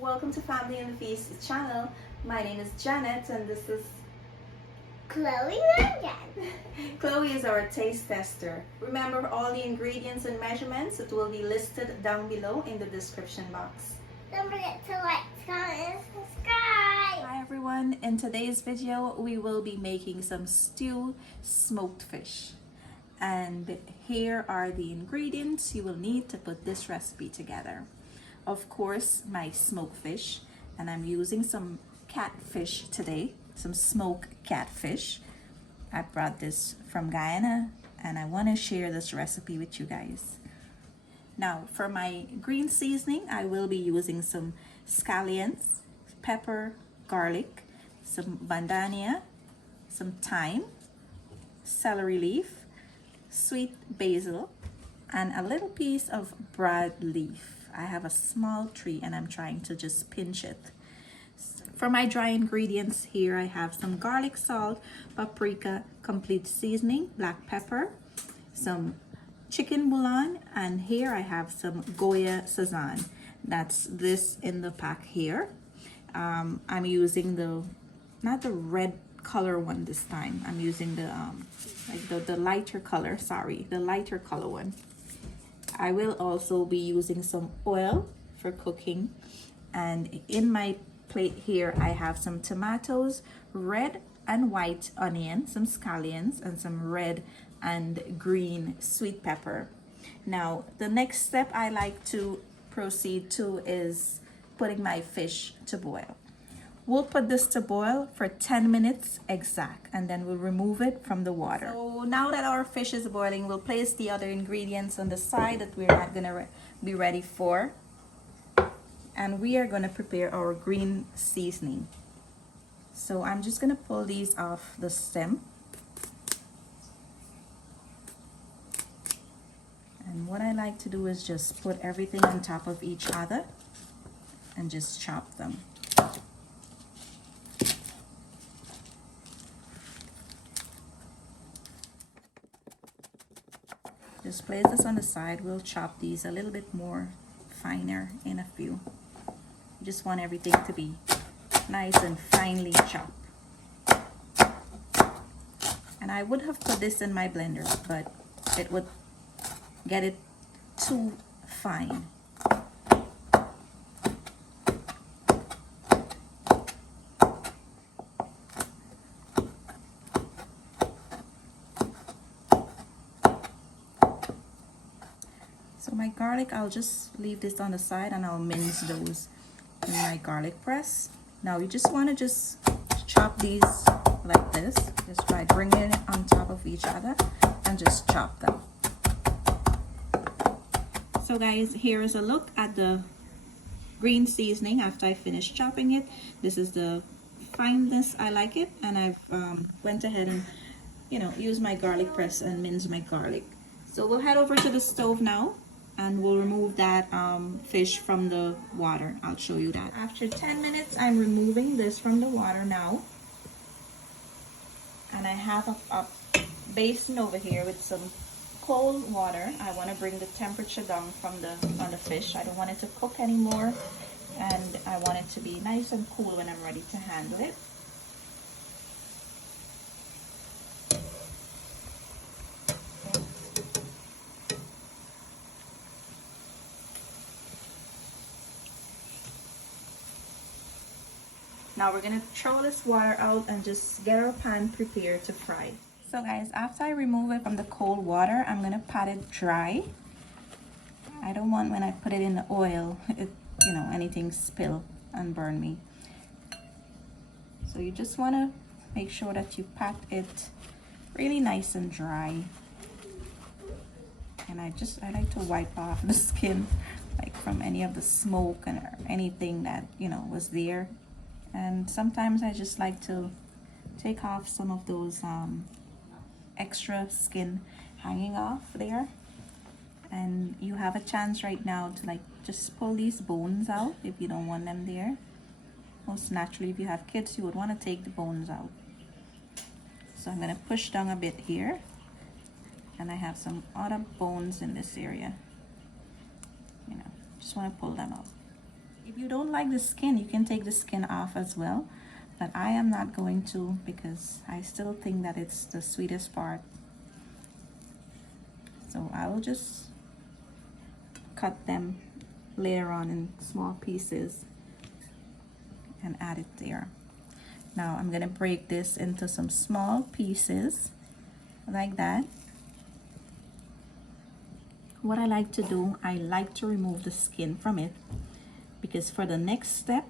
Welcome to Family and the Feast channel. My name is Janet and this is Chloe again. Chloe is our taste tester. Remember all the ingredients and measurements, it will be listed down below in the description box. Don't forget to like, comment, and subscribe. Hi everyone, in today's video we will be making some stewed smoked fish. And here are the ingredients you will need to put this recipe together. Of course, my smoked fish, and I'm using some catfish today, some smoked catfish. I brought this from Guyana and I want to share this recipe with you guys. Now for my green seasoning, I will be using some scallions, pepper, garlic, some bandania, some thyme, celery leaf, sweet basil, and a little piece of broad leaf. I have a small tree and I'm trying to just pinch it. For my dry ingredients here, I have some garlic salt, paprika, complete seasoning, black pepper, some chicken bouillon, and here I have some Guyanese Sazon. That's this in the pack here. I'm using not the red color one this time. I'm using the the lighter color, the lighter color one. I will also be using some oil for cooking, and in my plate here I have some tomatoes, red and white onion, some scallions, and some red and green sweet pepper. Now the next step I like to proceed to is putting my fish to boil. We'll put this to boil for 10 minutes exact, and then we'll remove it from the water. So now that our fish is boiling, we'll place the other ingredients on the side that we're not gonna be ready for. And we are gonna prepare our green seasoning. So I'm just gonna pull these off the stem. And what I like to do is just put everything on top of each other and just chop them. Just place this on the side. We'll chop these a little bit more finer in a few. Just want everything to be nice and finely chopped. And I would have put this in my blender, but it would get it too fine. So my garlic, I'll just leave this on the side and I'll mince those in my garlic press. Now you just want to just chop these like this, just by bringing it on top of each other and just chop them. So guys, here is a look at the green seasoning after I finished chopping it. This is the fineness I like it, and I've went ahead and used my garlic press and minced my garlic. So we'll head over to the stove now and we'll remove that fish from the water. I'll show you that. After 10 minutes, I'm removing this from the water now. And I have a basin over here with some cold water. I want to bring the temperature down on the fish. I don't want it to cook anymore, and I want it to be nice and cool when I'm ready to handle it. Now we're gonna throw this water out and just get our pan prepared to fry. So guys, after I remove it from the cold water, I'm gonna pat it dry. I don't want, when I put it in the oil, anything spill and burn me. So you just wanna make sure that you pat it really nice and dry. And I like to wipe off the skin, like from any of the smoke and anything that was there. And sometimes I just like to take off some of those extra skin hanging off there. And you have a chance right now to just pull these bones out if you don't want them there. Most naturally, if you have kids, you would want to take the bones out. So I'm going to push down a bit here. And I have some other bones in this area. Just want to pull them out. If you don't like the skin, you can take the skin off as well, but I am not going to because I still think that it's the sweetest part. So I will just cut them later on in small pieces and add it there. Now I'm gonna break this into some small pieces like that. What I like to do, I like to remove the skin from it because for the next step,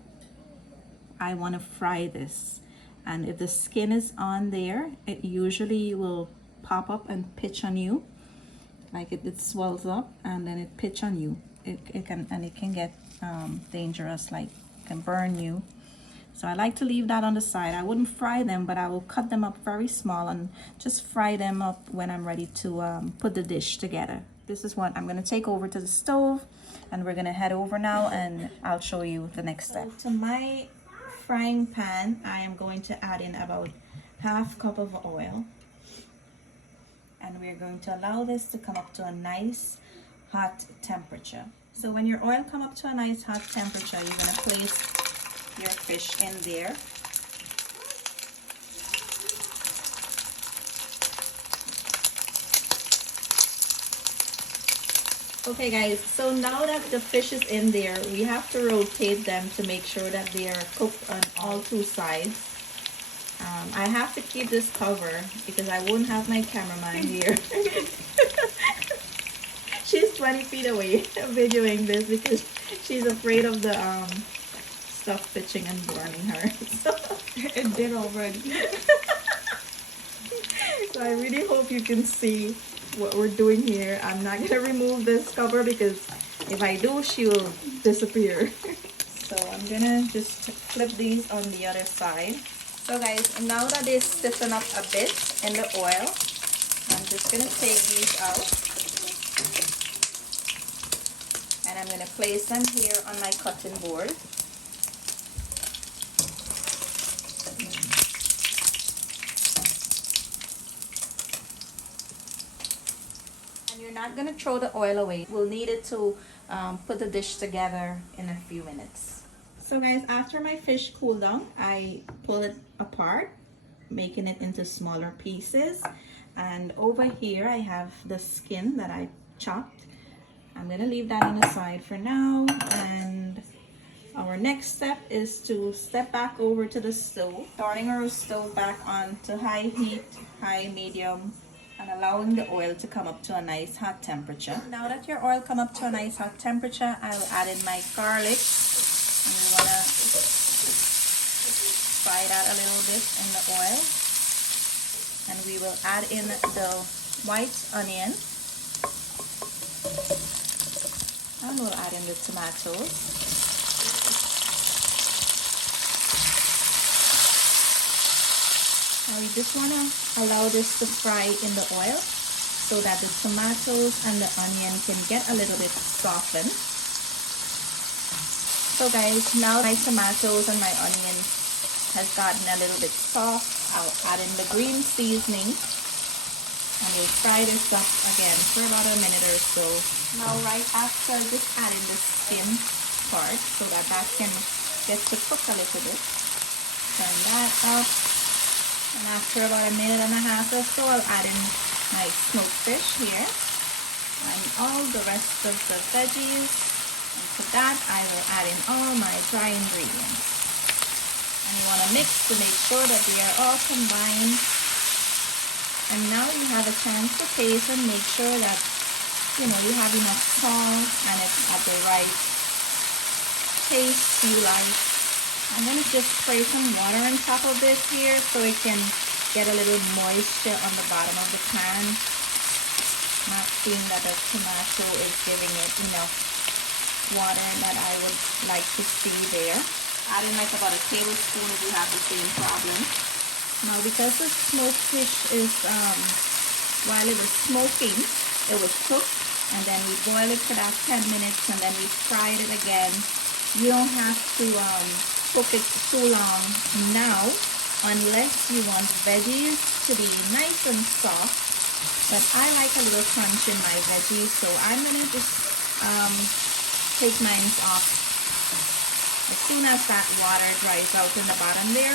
I want to fry this. And if the skin is on there, it usually will pop up and pitch on you. Like it swells up and then it pitch on you. It can get dangerous, like it can burn you. So I like to leave that on the side. I wouldn't fry them, but I will cut them up very small and just fry them up when I'm ready to put the dish together. This is what I'm gonna take over to the stove, and we're gonna head over now and I'll show you the next step. So to my frying pan, I am going to add in about ½ cup of oil. And we're going to allow this to come up to a nice hot temperature. So when your oil come up to a nice hot temperature, you're gonna place your fish in there. Okay guys, so now that the fish is in there, we have to rotate them to make sure that they are cooked on all two sides. I have to keep this covered because I won't have my cameraman here. She's 20 feet away videoing this because she's afraid of the stuff pitching and burning her. So It did already. So I really hope you can see what we're doing here. I'm not gonna remove this cover because if I do, she will disappear. So I'm gonna just flip these on the other side. So guys, now that it's stiffened up a bit in the oil, I'm just gonna take these out. And I'm gonna place them here on my cutting board. And you're not gonna throw the oil away. We'll need it to put the dish together in a few minutes. So guys, after my fish cooled down, I pull it apart, making it into smaller pieces. And over here, I have the skin that I chopped. I'm gonna leave that on the side for now. And our next step is to step back over to the stove, turning our stove back on to high heat, high medium, and allowing the oil to come up to a nice hot temperature. Now that your oil come up to a nice hot temperature, I will add in my garlic. And we want to fry that a little bit in the oil. And we will add in the white onion. And we'll add in the tomatoes. Now we just want to allow this to fry in the oil so that the tomatoes and the onion can get a little bit softened. So guys, now my tomatoes and my onion has gotten a little bit soft. I'll add in the green seasoning and we'll fry this up again for about a minute or so. Now right after, just add in the skin part so that that can get to cook a little bit. Turn that up, and after about a minute and a half or so, I'll add in my smoked fish here and all the rest of the veggies. And to that, I will add in all my dry ingredients. And you want to mix to make sure that they are all combined. And now you have a chance to taste and make sure that, you know, you have enough salt and it's at the right taste you like. I'm going to just spray some water on top of this here so it can get a little moisture on the bottom of the pan. Not seeing that the tomato is giving it enough water that I would like to see there. Add in like about a tablespoon if you have the same problem. Now because the smoked fish is, while it was smoking, it was cooked and then we boil it for that 10 minutes and then we fried it again. You don't have to cook it too long now unless you want veggies to be nice and soft. But I like a little crunch in my veggies, so I'm gonna just take mine off soon as that water dries out in the bottom there,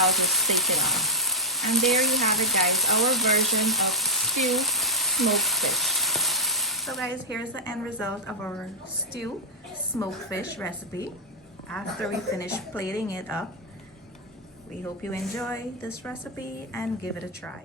I'll just take it off. And there you have it, guys, our version of stew smoked fish. So guys, here's the end result of our stew smoked fish recipe after we finish plating it up. We hope you enjoy this recipe and give it a try.